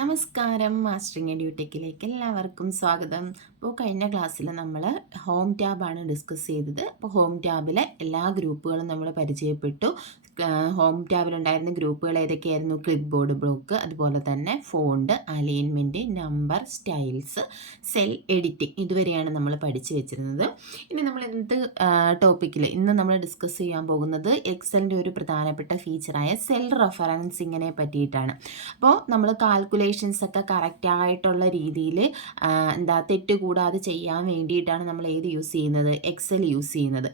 നമസ്കാരം, മാസ്റ്ററിങ് എഡ്യൂടെക്കിലേക്ക് എല്ലാവർക്കും സ്വാഗതം. അപ്പോൾ കഴിഞ്ഞ ക്ലാസ്സിൽ നമ്മൾ ഹോം ടാബാണ് ഡിസ്കസ് ചെയ്തത്. അപ്പോൾ ഹോം ടാബിലെ എല്ലാ ഗ്രൂപ്പുകളും നമ്മൾ പരിചയപ്പെട്ടു. ഹോം ടാബിലുണ്ടായിരുന്ന ഗ്രൂപ്പുകൾ ഏതൊക്കെയായിരുന്നു? ക്ലിപ്പ് ബോർഡ്, ബ്ലോക്ക്, അതുപോലെ തന്നെ font, alignment, number, styles, cell editing. ഇതുവരെയാണ് നമ്മൾ പഠിച്ചു വെച്ചിരുന്നത്. ഇനി നമ്മൾ ഇന്ന് നമ്മൾ ഡിസ്കസ് ചെയ്യാൻ പോകുന്നത് എക്സലിൻ്റെ ഒരു പ്രധാനപ്പെട്ട ഫീച്ചറായ സെൽ റെഫറൻസിങ്ങിനെ പറ്റിയിട്ടാണ്. അപ്പോൾ നമ്മൾ കാൽക്കുലേഷൻസ് ഒക്കെ കറക്റ്റായിട്ടുള്ള രീതിയിൽ തെറ്റ് കൂടാതെ ചെയ്യാൻ വേണ്ടിയിട്ടാണ് നമ്മൾ യൂസ് ചെയ്യുന്നത്? എക്സൽ യൂസ് ചെയ്യുന്നത്.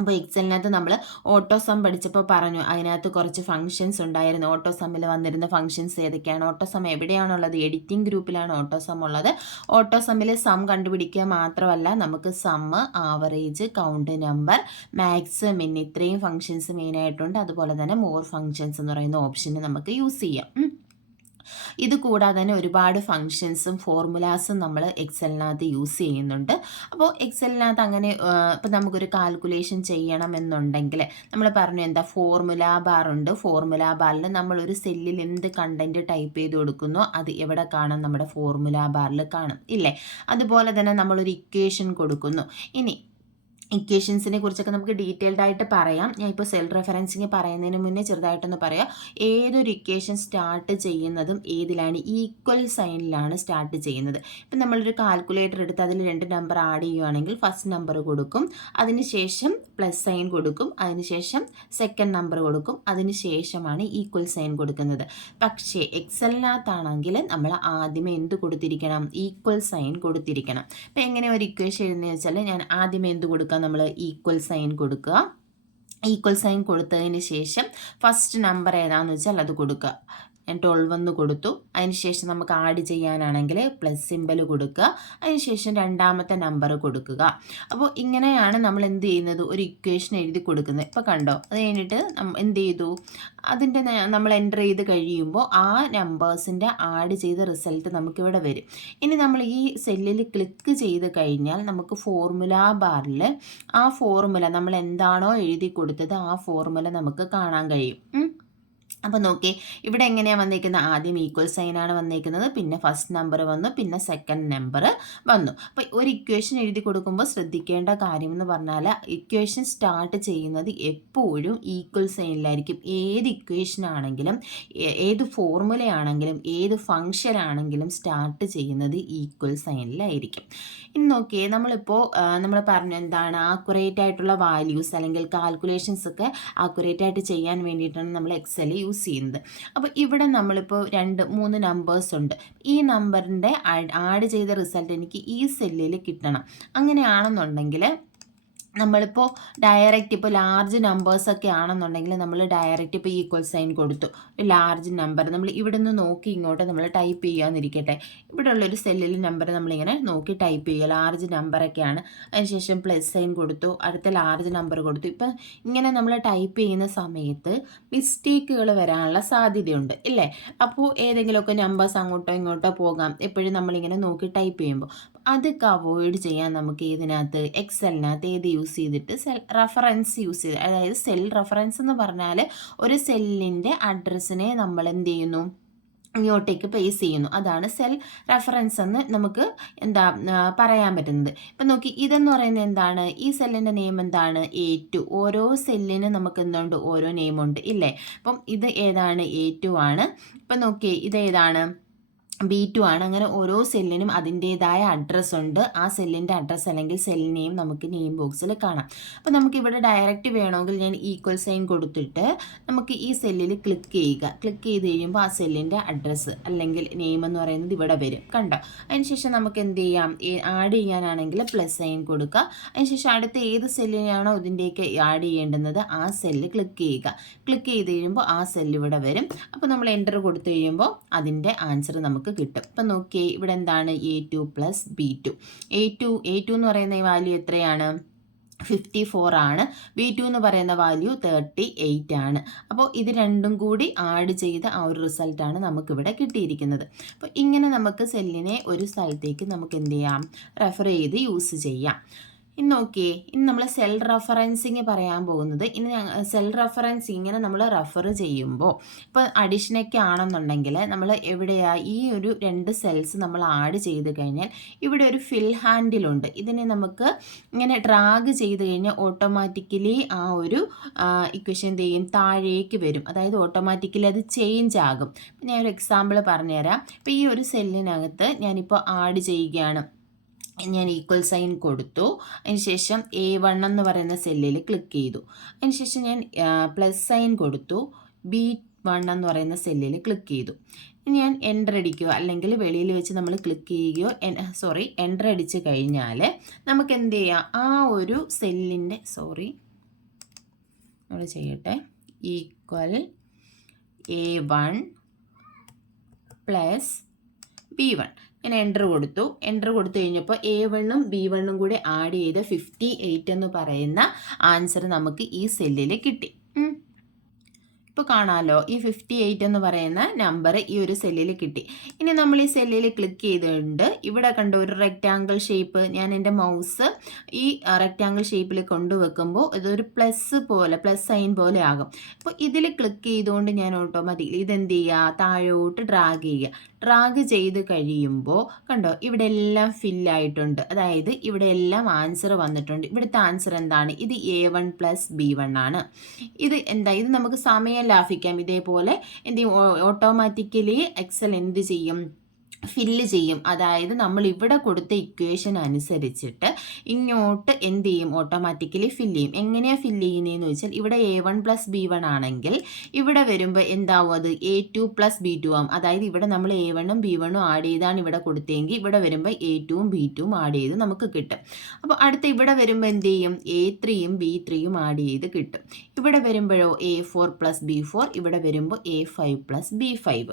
അപ്പോൾ എക്സലിനകത്ത് നമ്മൾ ഓട്ടോ സം പഠിച്ചപ്പോൾ പറഞ്ഞു, അതിനകത്ത് കുറച്ച് ഫങ്ഷൻസ് ഉണ്ടായിരുന്നു. ഓട്ടോ സമ്മിൽ വന്നിരുന്ന ഫങ്ഷൻസ് ഏതൊക്കെയാണ്? ഓട്ടോ സം എവിടെയാണുള്ളത്? എഡിറ്റിംഗ് ഗ്രൂപ്പിലാണ് ഓട്ടോ സം ഉള്ളത്. ഓട്ടോ സമ്മിൽ സം കണ്ടുപിടിക്കുക മാത്രമല്ല, നമുക്ക് sum, average, count number, max, min, ഇത്രയും ഫങ്ഷൻസ് മെയിനായിട്ടുണ്ട്. അതുപോലെ തന്നെ മോർ ഫങ്ഷൻസ് എന്ന് പറയുന്ന ഓപ്ഷന് നമുക്ക് യൂസ് ചെയ്യാം. ഇത് കൂടാതെ തന്നെ ഒരുപാട് ഫങ്ഷൻസും ഫോർമുലാസും നമ്മൾ എക്സലിനകത്ത് യൂസ് ചെയ്യുന്നുണ്ട്. അപ്പോൾ എക്സലിനകത്ത് അങ്ങനെ ഇപ്പം നമുക്കൊരു കാൽക്കുലേഷൻ ചെയ്യണമെന്നുണ്ടെങ്കിൽ നമ്മൾ പറഞ്ഞു ഫോർമുല ബാർ ഉണ്ട്. ഫോർമുല ബാറിൽ നമ്മളൊരു സെല്ലിൽ എന്ത് കണ്ടൻറ്റ് ടൈപ്പ് ചെയ്ത് കൊടുക്കുന്നോ അത് എവിടെ കാണും? നമ്മുടെ ഫോർമുല ബാറിൽ കാണും, ഇല്ലേ? അതുപോലെ തന്നെ നമ്മളൊരു ഇക്വേഷൻ കൊടുക്കുന്നു. ഇനി ഇക്വേഷൻസിനെ കുറിച്ചൊക്കെ നമുക്ക് ഡീറ്റെയിൽഡ് ആയിട്ട് പറയാം. ഞാൻ ഇപ്പോൾ സെൽ റെഫറൻസിങ് പറയുന്നതിന് മുന്നേ ചെറുതായിട്ടൊന്ന് പറയാം. ഏതൊരു ഇക്വേഷൻ സ്റ്റാർട്ട് ചെയ്യുന്നതും ഏതിലാണ്? ഈക്വൽ സൈനിലാണ് സ്റ്റാർട്ട് ചെയ്യുന്നത്. ഇപ്പം നമ്മളൊരു കാൽക്കുലേറ്റർ എടുത്ത് അതിൽ 2 നമ്പർ ആഡ് ചെയ്യുകയാണെങ്കിൽ ഫസ്റ്റ് നമ്പർ കൊടുക്കും, അതിനുശേഷം പ്ലസ് സൈൻ കൊടുക്കും, അതിനുശേഷം സെക്കൻഡ് നമ്പർ കൊടുക്കും, അതിനുശേഷമാണ് ഈക്വൽ സൈൻ കൊടുക്കുന്നത്. പക്ഷേ എക്സലിനകത്താണെങ്കിൽ നമ്മൾ ആദ്യമേ എന്ത് കൊടുത്തിരിക്കണം? Equal sign കൊടുത്തിരിക്കണം. ഇപ്പം എങ്ങനെ ഒരു ഇക്വേഷൻ എഴുതുന്നത് വെച്ചാൽ, ഞാൻ ആദ്യമേ എന്ത് കൊടുക്കാം? നമ്മൾ ഈക്വൽ സൈൻ കൊടുക്കുക. ഈക്വൽ സൈൻ കൊടുത്തതിന് ശേഷം ഫസ്റ്റ് നമ്പർ ഏതാണെന്ന് വെച്ചാൽ അത് കൊടുക്കുക. ഞാൻ 12 എന്ന് കൊടുത്തു. അതിനുശേഷം നമുക്ക് ആഡ് ചെയ്യാനാണെങ്കിൽ പ്ലസ് സിമ്പൽ കൊടുക്കുക. അതിനുശേഷം രണ്ടാമത്തെ നമ്പർ കൊടുക്കുക. അപ്പോൾ ഇങ്ങനെയാണ് നമ്മൾ എന്ത് ചെയ്യുന്നത്? ഒരു ഇക്വേഷൻ എഴുതി കൊടുക്കുന്നത്. ഇപ്പോൾ കണ്ടോ? അത് കഴിഞ്ഞിട്ട് എന്ത് ചെയ്തു? അതിൻ്റെ നമ്മൾ എൻ്റർ ചെയ്ത് കഴിയുമ്പോൾ ആ നമ്പേഴ്സിൻ്റെ ആഡ് ചെയ്ത റിസൾട്ട് നമുക്കിവിടെ വരും. ഇനി നമ്മൾ ഈ സെല്ലിൽ ക്ലിക്ക് ചെയ്ത് കഴിഞ്ഞാൽ നമുക്ക് ഫോർമുല ബാറിൽ ആ ഫോർമുല നമ്മൾ എന്താണോ എഴുതി കൊടുത്തത് ആ ഫോർമുല നമുക്ക് കാണാൻ കഴിയും. അപ്പോൾ നോക്കി, ഇവിടെ എങ്ങനെയാണ് വന്നേക്കുന്നത്? ആദ്യം ഈക്വൽ സൈനാണ് വന്നേക്കുന്നത്, പിന്നെ ഫസ്റ്റ് നമ്പർ വന്നു, പിന്നെ സെക്കൻഡ് നമ്പർ വന്നു. അപ്പോൾ ഒരു ഇക്വേഷൻ എഴുതി കൊടുക്കുമ്പോൾ ശ്രദ്ധിക്കേണ്ട കാര്യം എന്ന് പറഞ്ഞാൽ, ഇക്വേഷൻ സ്റ്റാർട്ട് ചെയ്യുന്നത് എപ്പോഴും ഈക്വൽ സൈനിലായിരിക്കും. ഏത് ഇക്വേഷൻ ആണെങ്കിലും, ഏത് ഫോർമുലയാണെങ്കിലും, ഏത് ഫങ്ഷൻ ആണെങ്കിലും സ്റ്റാർട്ട് ചെയ്യുന്നത് ഈക്വൽ സൈനിലായിരിക്കും. ഇനി നോക്കിയേ, നമ്മൾ പറഞ്ഞു എന്താണ്? ആക്യുറേറ്റ് ആയിട്ടുള്ള വാല്യൂസ് അല്ലെങ്കിൽ കാൽക്കുലേഷൻസ് ഒക്കെ ആക്യുറേറ്റ് ആയിട്ട് ചെയ്യാൻ വേണ്ടിയിട്ടാണ് നമ്മൾ എക്സൽ യൂസ് ചെയ്യുന്നത്. അപ്പോൾ ഇവിടെ നമ്മളിപ്പോൾ 2-3 നമ്പേഴ്സ് ഉണ്ട്. ഈ നമ്പറിൻ്റെ ആഡ് ചെയ്ത റിസൾട്ട് എനിക്ക് ഈ സെല്ലിൽ കിട്ടണം. അങ്ങനെയാണെന്നുണ്ടെങ്കിൽ നമ്മളിപ്പോൾ ഡയറക്റ്റ് ഇപ്പോൾ ലാർജ് നമ്പേഴ്സൊക്കെ ആണെന്നുണ്ടെങ്കിൽ നമ്മൾ ഡയറക്റ്റ് ഇപ്പോൾ ഈക്വൽ സൈൻ കൊടുത്തു. ലാർജ് നമ്പർ നമ്മൾ ഇവിടെ നിന്ന് നോക്കി ഇങ്ങോട്ട് നമ്മൾ ടൈപ്പ് ചെയ്യാമെന്നിരിക്കട്ടെ. ഇവിടെ ഉള്ളൊരു സെല്ലിൽ നമ്പർ നമ്മളിങ്ങനെ നോക്കി ടൈപ്പ് ചെയ്യുക. ലാർജ് നമ്പറൊക്കെയാണ്. അതിനുശേഷം പ്ലസ് സൈൻ കൊടുത്തു, അടുത്ത ലാർജ് നമ്പർ കൊടുത്തു. ഇപ്പം ഇങ്ങനെ നമ്മൾ ടൈപ്പ് ചെയ്യുന്ന സമയത്ത് മിസ്റ്റേക്കുകൾ വരാനുള്ള സാധ്യതയുണ്ട്, ഇല്ലേ? അപ്പോൾ ഏതെങ്കിലുമൊക്കെ നമ്പേഴ്സ് അങ്ങോട്ടോ ഇങ്ങോട്ടോ പോകാം എപ്പോഴും നമ്മളിങ്ങനെ നോക്കി ടൈപ്പ് ചെയ്യുമ്പോൾ. അതൊക്കെ അവോയ്ഡ് ചെയ്യാൻ നമുക്ക് ഇതിനകത്ത് എക്സലിനകത്ത് ഏത് യൂസ് ചെയ്തിട്ട്? സെൽ റെഫറൻസ് യൂസ് ചെയ്ത്. അതായത് സെൽ റെഫറൻസ് എന്ന് പറഞ്ഞാൽ ഒരു സെല്ലിൻ്റെ അഡ്രസ്സിനെ നമ്മൾ എന്ത് ചെയ്യുന്നു? ഇങ്ങോട്ടേക്ക് പേസ് ചെയ്യുന്നു. അതാണ് സെൽ റെഫറൻസ് എന്ന് നമുക്ക് പറയാൻ പറ്റുന്നത്. ഇപ്പം നോക്കി, ഇതെന്ന് പറയുന്നത് എന്താണ്? ഈ സെല്ലിൻ്റെ നെയിം എന്താണ്? A2. ഓരോ സെല്ലിന് നമുക്ക് എന്തുണ്ട്? ഓരോ നെയിമുണ്ട്, ഇല്ലേ? അപ്പം ഇത് ഏതാണ്? A2 ആണ്. ഇപ്പം നോക്കി, ഇതേതാണ്? B2 ആണ്. അങ്ങനെ ഓരോ സെല്ലിനും അതിൻ്റേതായ അഡ്രസ്സ് ഉണ്ട്. ആ സെല്ലിൻ്റെ അഡ്രസ്സ് അല്ലെങ്കിൽ സെൽ നെയിം നമുക്ക് നെയിം ബോക്സിൽ കാണാം. അപ്പോൾ നമുക്കിവിടെ ഡയറക്റ്റ് വേണമെങ്കിൽ ഞാൻ ഈക്വൽ സൈൻ കൊടുത്തിട്ട് നമുക്ക് ഈ സെല്ലിൽ ക്ലിക്ക് ചെയ്യുക. ക്ലിക്ക് ചെയ്ത് കഴിയുമ്പോൾ ആ സെല്ലിൻ്റെ അഡ്രസ്സ് അല്ലെങ്കിൽ നെയിം എന്ന് പറയുന്നത് ഇവിടെ വരും, കണ്ടോ? അതിനുശേഷം നമുക്ക് എന്ത് ചെയ്യാം? ആഡ് ചെയ്യാനാണെങ്കിൽ പ്ലസ് സൈൻ കൊടുക്കുക. അതിനുശേഷം അടുത്ത ഏത് സെല്ലിനാണോ ഇതിൻ്റെയൊക്കെ ആഡ് ചെയ്യേണ്ടുന്നത് ആ സെല്ല് ക്ലിക്ക് ചെയ്യുക. ക്ലിക്ക് ചെയ്ത് കഴിയുമ്പോൾ ആ സെല്ല് ഇവിടെ വരും. അപ്പോൾ നമ്മൾ എൻ്റർ കൊടുത്തു കഴിയുമ്പോൾ അതിൻ്റെ ആൻസർ നമുക്ക് കിട്ടും. ഇപ്പം നോക്കിയേ, ഇവിടെ എന്താണ്? A2 + B2. A2 എന്ന് പറയുന്ന ഈ വാല്യൂ എത്രയാണ്? 54 ആണ്. B2 എന്ന് പറയുന്ന വാല്യൂ 38 ആണ്. അപ്പോൾ ഇത് രണ്ടും കൂടി ആഡ് ചെയ്ത ആ ഒരു റിസൾട്ടാണ് നമുക്കിവിടെ കിട്ടിയിരിക്കുന്നത്. അപ്പോൾ ഇങ്ങനെ നമുക്ക് സെല്ലിനെ ഒരു സ്ഥലത്തേക്ക് നമുക്ക് എന്ത് ചെയ്യാം? റെഫർ ചെയ്ത് യൂസ് ചെയ്യാം. ഇനി നോക്കിയേ, ഇനി നമ്മൾ സെൽ റെഫറൻസിങ് പറയാൻ പോകുന്നത്. ഇനി സെൽ റെഫറൻസിങ്ങിനെ നമ്മൾ റെഫർ ചെയ്യുമ്പോൾ ഇപ്പോൾ അഡീഷനൊക്കെ ആണെന്നുണ്ടെങ്കിൽ നമ്മൾ എവിടെയാ ഈ ഒരു 2 സെൽസ് നമ്മൾ ആഡ് ചെയ്ത് കഴിഞ്ഞാൽ ഇവിടെ ഒരു ഫിൽ ഹാൻഡിലുണ്ട്. ഇതിനെ നമുക്ക് ഇങ്ങനെ ഡ്രാഗ് ചെയ്ത് കഴിഞ്ഞാൽ ഓട്ടോമാറ്റിക്കലി ആ ഒരു ഇക്വേഷൻ എന്ത് ചെയ്യും, താഴേക്ക് വരും. അതായത് ഓട്ടോമാറ്റിക്കലി അത് ചേഞ്ച് ആകും. ഞാൻ ഒരു എക്സാമ്പിൾ പറഞ്ഞുതരാം. ഇപ്പോൾ ഈ ഒരു സെല്ലിനകത്ത് ഞാനിപ്പോൾ ആഡ് ചെയ്യുകയാണ്. ഞാൻ ഈക്വൽ സൈൻ കൊടുത്തു. അതിനുശേഷം A1 എന്ന് പറയുന്ന സെല്ലിൽ ക്ലിക്ക് ചെയ്തു. അതിനുശേഷം ഞാൻ പ്ലസ് സൈൻ കൊടുത്തു. B1 എന്ന് പറയുന്ന സെല്ലിൽ ക്ലിക്ക് ചെയ്തു. ഇനി ഞാൻ എൻ്റർ അടിക്കുക, അല്ലെങ്കിൽ വെളിയിൽ വെച്ച് നമ്മൾ ക്ലിക്ക് ചെയ്യുകയോ എൻ്റർ അടിച്ച് കഴിഞ്ഞാൽ നമുക്ക് എന്ത് ചെയ്യാം, ആ ഒരു സെല്ലിൻ്റെ നമ്മൾ ചെയ്യട്ടെ, ഈക്വൽ A1 പ്ലസ് B1. ഞാൻ എൻ്റർ കൊടുത്തു. എൻ്റർ കൊടുത്തു കഴിഞ്ഞപ്പോൾ A1ഉം B1ഉം കൂടി ആഡ് ചെയ്ത് 58 എന്ന് പറയുന്ന ആൻസർ നമുക്ക് ഈ സെല്ലിൽ കിട്ടി. ഇപ്പോൾ കാണാമല്ലോ, ഈ 58 എന്ന് പറയുന്ന നമ്പർ ഈ ഒരു സെല്ലിൽ കിട്ടി. ഇനി നമ്മൾ ഈ സെല്ലിൽ ക്ലിക്ക് ചെയ്തിട്ടുണ്ട്. ഇവിടെ കണ്ട ഒരു റെക്റ്റാങ്കിൾ ഷേപ്പ്, ഞാൻ എൻ്റെ മൗസ് ഈ റെക്റ്റാങ്കിൾ ഷേപ്പിൽ കൊണ്ടുവെക്കുമ്പോൾ ഇതൊരു പ്ലസ് സൈൻ പോലെ ആകും. അപ്പോൾ ഇതിൽ ക്ലിക്ക് ചെയ്തുകൊണ്ട് ഞാൻ ഓട്ടോമാറ്റിക്കലി ഇതെന്ത് ചെയ്യുക, താഴോട്ട് ഡ്രാഗ് ചെയ്യുക. ഡ്രാഗ് ചെയ്ത് കഴിയുമ്പോൾ കണ്ടോ, ഇവിടെ എല്ലാം ഫില്ലായിട്ടുണ്ട്. അതായത് ഇവിടെ എല്ലാം ആൻസർ വന്നിട്ടുണ്ട്. ഇവിടുത്തെ ആൻസർ എന്താണ്, ഇത് A1 പ്ലസ് B1 ആണ്. ഇത് എന്താ, ഇത് നമുക്ക് സമയം ലാഭിക്കാം. ഇതേപോലെ എന്ത് ചെയ്യും, ഓട്ടോമാറ്റിക്കലി എക്സൽ എന്ത് ചെയ്യും, ഫില്ല് ചെയ്യും. അതായത് നമ്മൾ ഇവിടെ കൊടുത്ത ഇക്വേഷൻ അനുസരിച്ചിട്ട് ഇങ്ങോട്ട് എന്ത് ചെയ്യും, ഓട്ടോമാറ്റിക്കലി ഫില്ല് ചെയ്യും. എങ്ങനെയാണ് ഫില്ല് ചെയ്യുന്നതെന്ന് വെച്ചാൽ ഇവിടെ A1 പ്ലസ് B1 ആണെങ്കിൽ ഇവിടെ വരുമ്പോൾ എന്താവും, അത് A2 പ്ലസ് B2 ആവും. അതായത് ഇവിടെ നമ്മൾ A1ഉം B1ഉം ആഡ് ചെയ്താണ് ഇവിടെ കൊടുത്തതെങ്കിൽ ഇവിടെ വരുമ്പോൾ A2ഉം B2ഉം ആഡ് ചെയ്ത് നമുക്ക് കിട്ടും. അപ്പോൾ അടുത്ത ഇവിടെ വരുമ്പോൾ എന്ത് ചെയ്യും, A3യും B3യും ആഡ് ചെയ്ത് കിട്ടും. ഇവിടെ വരുമ്പോഴോ A4 പ്ലസ് B4, ഇവിടെ വരുമ്പോൾ A5 പ്ലസ് B5.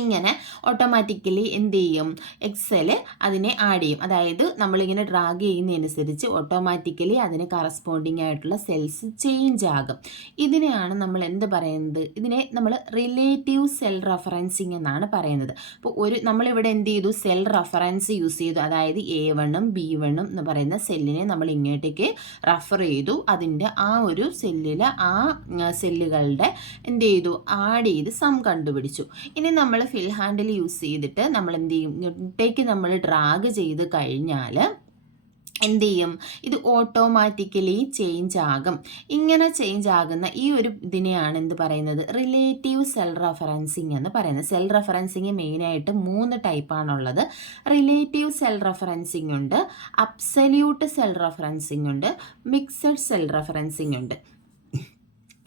ഇങ്ങനെ ഓട്ടോമാറ്റിക്കലി എന്ത് ചെയ്യും, എക്സൽ അതിനെ ആഡ് ചെയ്യും. അതായത് നമ്മളിങ്ങനെ ഡ്രാഗ് ചെയ്യുന്നതനുസരിച്ച് ഓട്ടോമാറ്റിക്കലി അതിന് കറസ്പോണ്ടിങ് ആയിട്ടുള്ള സെൽസ് ചേഞ്ച് ആകും. ഇതിനെയാണ് നമ്മൾ എന്ത് പറയുന്നത്, ഇതിനെ നമ്മൾ റിലേറ്റീവ് സെൽ റെഫറൻസിങ് എന്നാണ് പറയുന്നത്. അപ്പോൾ നമ്മളിവിടെ എന്ത് ചെയ്തു, സെൽ റെഫറൻസ് യൂസ് ചെയ്തു. അതായത് A1ഉം B1ഉം എന്ന് പറയുന്ന സെല്ലിനെ നമ്മൾ ഇങ്ങോട്ടേക്ക് റെഫർ ചെയ്തു. അതിൻ്റെ ആ ഒരു സെല്ലിൽ ആ സെല്ലുകളുടെ എന്ത് ചെയ്തു, ആഡ് ചെയ്ത് സം കണ്ടുപിടിച്ചു. ഇനി നമ്മൾ ഫിൽ ഹാൻഡിൽ യൂസ് ചെയ്തിട്ട് നമ്മൾ എന്ത് ചെയ്യും, ഇങ്ങോട്ടേക്ക് നമ്മൾ ഡ്രാഗ് ചെയ്ത് കഴിഞ്ഞാൽ എന്ത് ചെയ്യും, ഇത് ഓട്ടോമാറ്റിക്കലി ചേഞ്ച് ആകും. ഇങ്ങനെ ചേഞ്ച് ആകുന്ന ഈ ഒരു ഇതിനെയാണ് എന്ത് പറയുന്നത്, റിലേറ്റീവ് സെൽ റെഫറൻസിങ് എന്ന് പറയുന്നത്. സെൽ റെഫറൻസിങ് മെയിനായിട്ട് 3 ടൈപ്പാണുള്ളത്. റിലേറ്റീവ് സെൽ റെഫറൻസിങ് ഉണ്ട്, അബ്സല്യൂട്ട് സെൽ റെഫറൻസിങ് ഉണ്ട്, മിക്സഡ് സെൽ റെഫറൻസിങ് ഉണ്ട്.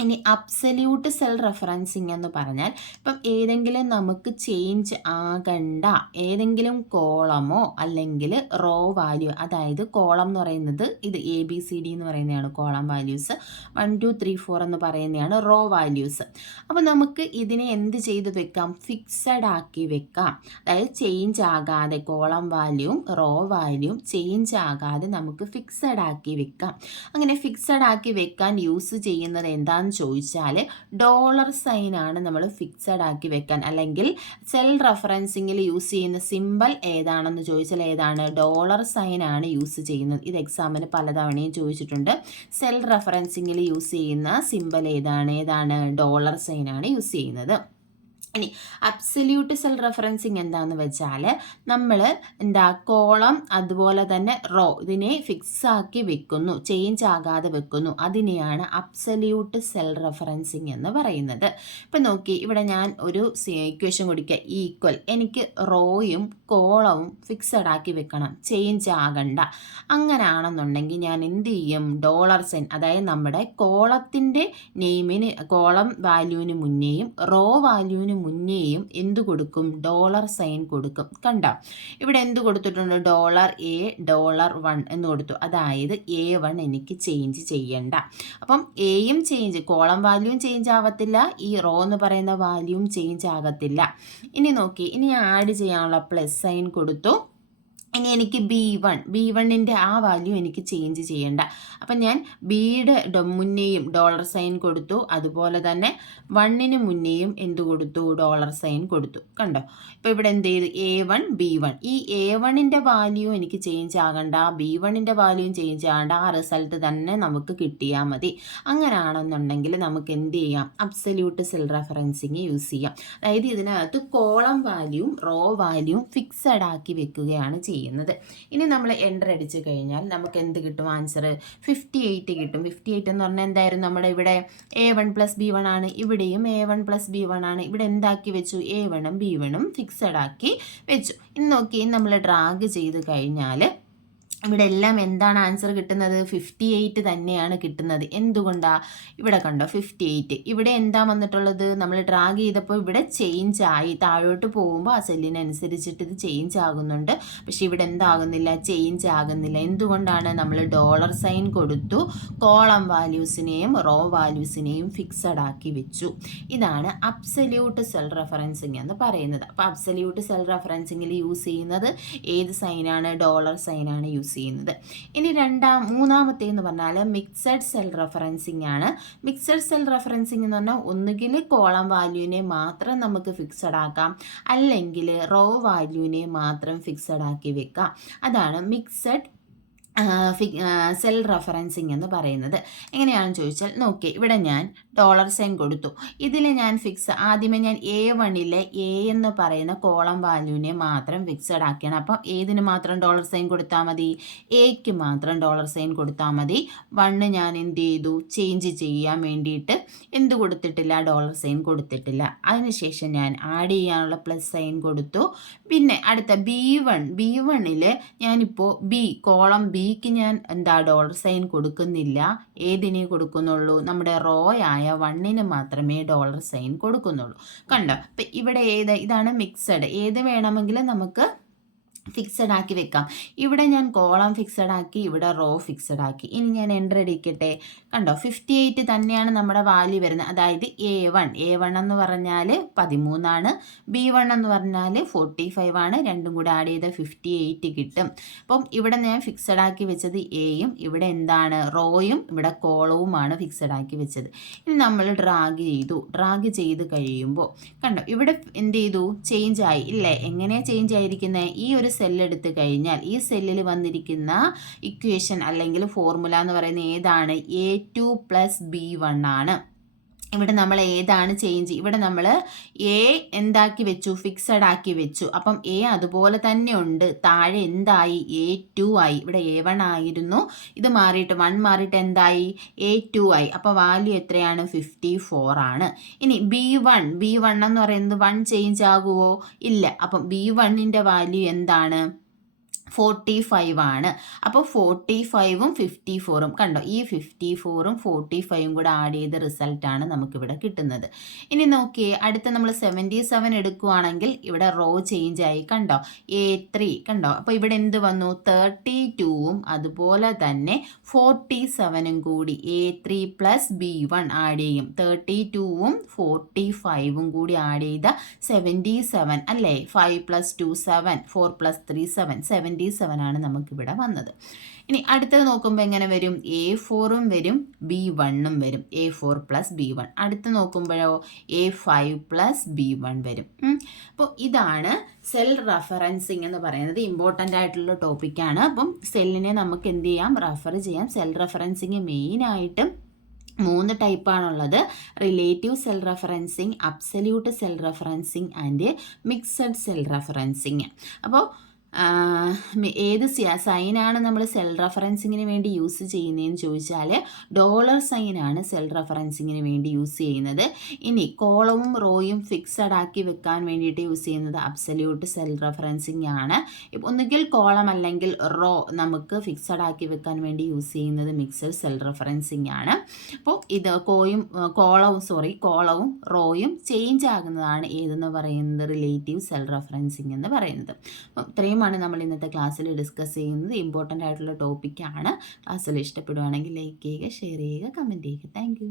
ഇനി അബ്സല്യൂട്ട് സെൽ റെഫറൻസിങ് എന്ന് പറഞ്ഞാൽ ഇപ്പം ഏതെങ്കിലും നമുക്ക് ചേഞ്ച് ആകണ്ട ഏതെങ്കിലും കോളമോ അല്ലെങ്കിൽ റോ വാല്യൂ, അതായത് കോളം എന്ന് പറയുന്നത് ഇത് ABCD എന്ന് പറയുന്നതാണ് കോളം വാല്യൂസ്, 1 2 3 4 എന്ന് പറയുന്നതാണ് റോ വാല്യൂസ്. അപ്പോൾ നമുക്ക് ഇതിനെ എന്ത് ചെയ്ത് വെക്കാം, ഫിക്സഡ് ആക്കി വെക്കാം. അതായത് ചേഞ്ച് ആകാതെ കോളം വാല്യൂവും റോ വാല്യൂവും ചേഞ്ച് ആകാതെ നമുക്ക് ഫിക്സഡ് ആക്കി വെക്കാം. അങ്ങനെ ഫിക്സഡ് ആക്കി വെക്കാൻ യൂസ് ചെയ്യുന്നത് എന്താണെന്ന് ചോദിച്ചാൽ ഡോളർ സൈൻ ആണ് നമ്മൾ ഫിക്സഡ് ആക്കി വെക്കാൻ. അല്ലെങ്കിൽ സെൽ റെഫറൻസിങ്ങിൽ യൂസ് ചെയ്യുന്ന സിമ്പൽ ഏതാണെന്ന് ചോദിച്ചാൽ ഏതാണ്, ഡോളർ സൈൻ ആണ് യൂസ് ചെയ്യുന്നത്. ഇത് എക്സാമിന് പലതവണയും ചോദിച്ചിട്ടുണ്ട്. സെൽ റെഫറൻസിങ്ങിൽ യൂസ് ചെയ്യുന്ന സിമ്പൽ ഏതാണ്, ഡോളർ സൈൻ ആണ് യൂസ് ചെയ്യുന്നത്. ഇനി അബ്സല്യൂട്ട് സെൽ റെഫറൻസിങ് എന്താണെന്ന് വെച്ചാൽ നമ്മൾ കോളം അതുപോലെ തന്നെ റോ ഇതിനെ ഫിക്സ് ആക്കി വെക്കുന്നു, ചേഞ്ച് ആകാതെ വെക്കുന്നു. അതിനെയാണ് അബ്സല്യൂട്ട് സെൽ റെഫറൻസിങ് എന്ന് പറയുന്നത്. ഇപ്പം നോക്കി, ഇവിടെ ഞാൻ ഒരു ഇക്വേഷൻ കൊടുക്കുക, ഈക്വൽ, എനിക്ക് റോയും കോളവും ഫിക്സഡ് ആക്കി വെക്കണം, ചേഞ്ച് ആകണ്ട. അങ്ങനെയാണെന്നുണ്ടെങ്കിൽ ഞാൻ എന്ത് ചെയ്യും, ഡോളർ സൈൻ, അതായത് നമ്മുടെ കോളത്തിൻ്റെ നെയിമിന് കോളം വാല്യൂവിന് മുന്നേയും റോ വാല്യൂവിന് മുന്നേയും എന്ത് കൊടുക്കും, ഡോളർ സൈൻ കൊടുക്കും. കണ്ട ഇവിടെ എന്ത് കൊടുത്തിട്ടുണ്ട്, $A $1 എന്ന് കൊടുത്തു. അതായത് A1 എനിക്ക് ചേഞ്ച് ചെയ്യണ്ട. അപ്പം എയും ചേഞ്ച്, കോളം വാല്യൂവും ചേഞ്ച് ആവത്തില്ല, ഈ റോ എന്ന് പറയുന്ന വാല്യൂവും ചേഞ്ച് ആകത്തില്ല. ഇനി നോക്കി, ഇനി ആഡ് ചെയ്യാനുള്ള പ്ലസ് സൈൻ കൊടുത്തു. ഇനി എനിക്ക് ബി വണ്ണിൻ്റെ ആ വാല്യൂ എനിക്ക് ചേഞ്ച് ചെയ്യണ്ട. അപ്പം ഞാൻ ബിയുടെ മുന്നേയും ഡോളർ സൈൻ കൊടുത്തു, അതുപോലെ തന്നെ വണ്ണിന് മുന്നേയും എന്ത് കൊടുത്തു, ഡോളർ സൈൻ കൊടുത്തു. കണ്ടോ? ഇപ്പോൾ ഇവിടെ എന്ത് ചെയ്തു, A1 B1. ഈ A1ൻ്റെ വാല്യൂ എനിക്ക് ചേഞ്ച് ആകണ്ട, B1ൻ്റെ വാല്യൂയും ചേഞ്ച് ആകണ്ട, ആ റിസൾട്ട് തന്നെ നമുക്ക് കിട്ടിയാൽ മതി. അങ്ങനെയാണെന്നുണ്ടെങ്കിൽ നമുക്ക് എന്ത് ചെയ്യാം, അബ്സല്യൂട്ട് സെൽ റെഫറൻസിങ് യൂസ് ചെയ്യാം. അതായത് ഇതിനകത്ത് കോളം വാല്യൂവും റോ വാല്യൂവും ഫിക്സഡ് ആക്കി വെക്കുകയാണ് ചെയ്യുന്നത്. ഇനി നമ്മൾ എൻ്റർ അടിച്ച് കഴിഞ്ഞാൽ നമുക്ക് എന്ത് കിട്ടും, ആൻസർ 58 കിട്ടും. 58 എന്ന് പറഞ്ഞാൽ എന്തായിരുന്നു, നമ്മുടെ ഇവിടെ A1+B1 ആണ്, ഇവിടെയും A1+B1 ആണ്. ഇവിടെ എന്താക്കി വെച്ചു, A1ഉം B1ഉം ഫിക്സഡ് ആക്കി വെച്ചു. ഇനി നോക്കി, നമ്മൾ ഡ്രാഗ് ചെയ്ത് കഴിഞ്ഞാൽ ഇവിടെ എല്ലാം എന്താണ് ആൻസർ കിട്ടുന്നത്, 58 തന്നെയാണ് കിട്ടുന്നത്. എന്തുകൊണ്ടാണ്, ഇവിടെ കണ്ടോ 58, ഇവിടെ എന്താ വന്നിട്ടുള്ളത്, നമ്മൾ ഡ്രാഗ് ചെയ്തപ്പോൾ ഇവിടെ ചേഞ്ച് ആയി, താഴോട്ട് പോകുമ്പോൾ ആ സെല്ലിനനുസരിച്ചിട്ട് ഇത് ചേഞ്ച് ആകുന്നുണ്ട്. പക്ഷെ ഇവിടെ എന്താകുന്നില്ല, ചേഞ്ച് ആകുന്നില്ല. എന്തുകൊണ്ടാണ്, നമ്മൾ ഡോളർ സൈൻ കൊടുത്തു, കോളം വാല്യൂസിനെയും റോ വാല്യൂസിനെയും ഫിക്സഡ് ആക്കി വെച്ചു. ഇതാണ് അബ്സല്യൂട്ട് സെൽ റെഫറൻസിങ് എന്ന് പറയുന്നത്. അപ്പോൾ അബ്സല്യൂട്ട് സെൽ റെഫറൻസിങ്ങിൽ യൂസ് ചെയ്യുന്നത് ഏത് സൈനാണ്, ഡോളർ സൈനാണ് യൂസ് ചെയ്യുന്നത്. ഇനി മൂന്നാമത്തെ എന്ന് പറഞ്ഞാൽ മിക്സഡ് സെൽ റെഫറൻസിങ് ആണ്. മിക്സഡ് സെൽ റെഫറൻസിങ് എന്ന് പറഞ്ഞാൽ ഒന്നുകിൽ കോളം വാല്യൂവിനെ മാത്രം നമുക്ക് ഫിക്സഡ് ആക്കാം, അല്ലെങ്കിൽ റോ വാല്യൂവിനെ മാത്രം ഫിക്സഡ് ആക്കി വെക്കാം. അതാണ് മിക്സഡ് സെൽ റെഫറൻസിങ് എന്ന് പറയുന്നത്. എങ്ങനെയാണെന്ന് ചോദിച്ചാൽ നോക്കി, ഇവിടെ ഞാൻ ഡോളർ സൈൻ കൊടുത്തു. ഇതിൽ ഞാൻ ആദ്യമേ ഞാൻ A1ലെ A എന്ന് പറയുന്ന കോളം വാല്യൂവിനെ മാത്രം ഫിക്സഡ് ആക്കിയാണ്. അപ്പം ഏതിന് മാത്രം ഡോളർ സൈൻ കൊടുത്താൽ മതി, Aക്ക് മാത്രം ഡോളർ സൈൻ കൊടുത്താൽ മതി. 1 ഞാൻ എന്ത് ചെയ്തു, ചേഞ്ച് ചെയ്യാൻ വേണ്ടിയിട്ട് എന്ത് കൊടുത്തിട്ടില്ല, ഡോളർ സൈൻ കൊടുത്തിട്ടില്ല. അതിനുശേഷം ഞാൻ ആഡ് ചെയ്യാനുള്ള പ്ലസ് സൈൻ കൊടുത്തു. പിന്നെ അടുത്ത B1ൽ ഞാനിപ്പോൾ കോളം ബിക്ക് ഞാൻ ഡോളർ സൈൻ കൊടുക്കുന്നില്ല. ഏതിനെ കൊടുക്കുന്നുള്ളൂ, നമ്മുടെ റോ ആയ 1ന് മാത്രമേ ഡോളർ സൈൻ കൊടുക്കുന്നുള്ളൂ. കണ്ടോ? അപ്പം ഇവിടെ ഇതാണ് മിക്സഡ്. ഏത് വേണമെങ്കിലും നമുക്ക് ഫിക്സഡ് ആക്കി വെക്കാം. ഇവിടെ ഞാൻ കോളം ഫിക്സഡ് ആക്കി, ഇവിടെ റോ ഫിക്സഡ് ആക്കി. ഇനി ഞാൻ എൻ്റർ അടിക്കട്ടെ. കണ്ടോ, 58 തന്നെയാണ് നമ്മുടെ വാല്യൂ വരുന്നത്. അതായത് A1 എന്ന് പറഞ്ഞാൽ 13 ആണ്, B1 എന്ന് പറഞ്ഞാൽ 45 ആണ്. രണ്ടും കൂടെ ആഡ് ചെയ്ത് 58 കിട്ടും. അപ്പം ഇവിടെ ഞാൻ ഫിക്സഡ് ആക്കി വെച്ചത് Aയും ഇവിടെ എന്താണ്, റോയും ഇവിടെ കോളവുമാണ് ഫിക്സഡ് ആക്കി വെച്ചത്. ഇനി നമ്മൾ ഡ്രാഗ് ചെയ്ത് കഴിയുമ്പോൾ കണ്ടോ, ഇവിടെ എന്ത് ചെയ്തു, ചേഞ്ച് ആയി ഇല്ലേ? എങ്ങനെയാണ് ചേഞ്ച് ആയിരിക്കുന്നത്, ഈ ഒരു സെല്ല് എടുത്തു കഴിഞ്ഞാൽ ഈ സെല്ലിൽ വന്നിരിക്കുന്ന ഇക്വേഷൻ അല്ലെങ്കിൽ ഫോർമുല എന്ന് പറയുന്നത് ഏതാണ്, A2+B1 ആണ്. ഇവിടെ നമ്മൾ ഏതാണ് ചേഞ്ച്, ഇവിടെ നമ്മൾ A എന്താക്കി വെച്ചു, ഫിക്സഡ് ആക്കി വെച്ചു. അപ്പം A അതുപോലെ തന്നെ ഉണ്ട്, താഴെ എന്തായി, A2 ആയി. ഇവിടെ A1 ആയിരുന്നു, ഇത് മാറിയിട്ട് 1 മാറിയിട്ട് എന്തായി, A2 ആയി. അപ്പോൾ വാല്യൂ എത്രയാണ്, 54 ആണ്. ഇനി B1 എന്ന് പറയുന്നത് 1 ചേഞ്ച് ആകുമോ, ഇല്ല. അപ്പം B1ൻ്റെ വാല്യൂ എന്താണ്, 45 ആണ്. അപ്പോൾ 45ഉം 54ഉം കണ്ടോ, ഈ 54ഉം 45ഉം കൂടെ ആഡ് ചെയ്ത റിസൾട്ടാണ് നമുക്കിവിടെ കിട്ടുന്നത്. ഇനി നോക്കിയേ, അടുത്ത നമ്മൾ 77 എടുക്കുകയാണെങ്കിൽ ഇവിടെ റോ ചേഞ്ച് ആയി. കണ്ടോ, A3 കണ്ടോ. അപ്പോൾ ഇവിടെ എന്ത് വന്നു, 32ഉം അതുപോലെ തന്നെ 47ഉം കൂടി A3+B1 ആഡ് ചെയ്യും. 32ഉം 45ഉം കൂടി ആഡ് ചെയ്ത 77 അല്ലേ. 5+2 7, 4+3 7, 77 ആണ് നമുക്കിവിടെ വന്നത്. ഇനി അടുത്തത് നോക്കുമ്പോൾ എങ്ങനെ വരും, A4ഉം വരും, B1ഉം വരും. A4+B1. അടുത്ത് നോക്കുമ്പോഴോ A5+B1 വരും. അപ്പോൾ ഇതാണ് സെൽ റെഫറൻസിങ് എന്ന് പറയുന്നത്. ഇമ്പോർട്ടൻ്റ് ആയിട്ടുള്ള ടോപ്പിക്കാണ്. അപ്പം സെല്ലിനെ നമുക്ക് എന്ത് ചെയ്യാം, റെഫർ ചെയ്യാം. സെൽ റെഫറൻസിങ് മെയിനായിട്ടും 3 ടൈപ്പാണുള്ളത്: relative cell referencing, absolute cell referencing and mixed cell referencing. അപ്പോൾ ഏത് സൈനാണ് നമ്മൾ സെൽ റെഫറൻസിങ്ങിന് വേണ്ടി യൂസ് ചെയ്യുന്നതെന്ന് ചോദിച്ചാൽ ഡോളർ സൈനാണ് സെൽ റെഫറൻസിങ്ങിന് വേണ്ടി യൂസ് ചെയ്യുന്നത്. ഇനി കോളവും റോയും ഫിക്സഡ് ആക്കി വെക്കാൻ വേണ്ടിയിട്ട് യൂസ് ചെയ്യുന്നത് അബ്സല്യൂട്ട് സെൽ റെഫറൻസിങ് ആണ്. ഒന്നുകിൽ കോളം അല്ലെങ്കിൽ റോ നമുക്ക് ഫിക്സഡ് ആക്കി വെക്കാൻ വേണ്ടി യൂസ് ചെയ്യുന്നത് മിക്സഡ് സെൽ റെഫറൻസിങ് ആണ്. അപ്പോൾ ഇത് കോളവും റോയും ചേഞ്ച് ആകുന്നതാണ് ഏതെന്ന് പറയുന്നത് റിലേറ്റീവ് സെൽ റെഫറൻസിങ് എന്ന് പറയുന്നത്. അപ്പം ഇത്രയും നമ്മൾ ഇന്നത്തെ ക്ലാസ്സിൽ ഡിസ്കസ് ചെയ്യുന്നത്. ഇമ്പോർട്ടൻ്റ് ആയിട്ടുള്ള ടോപ്പിക്കാണ്. ക്ലാസ്സിൽ ഇഷ്ടപ്പെടുവാണെങ്കിൽ ലൈക്ക് ചെയ്യുക, ഷെയർ ചെയ്യുക, കമൻറ്റ് ചെയ്യുക. താങ്ക്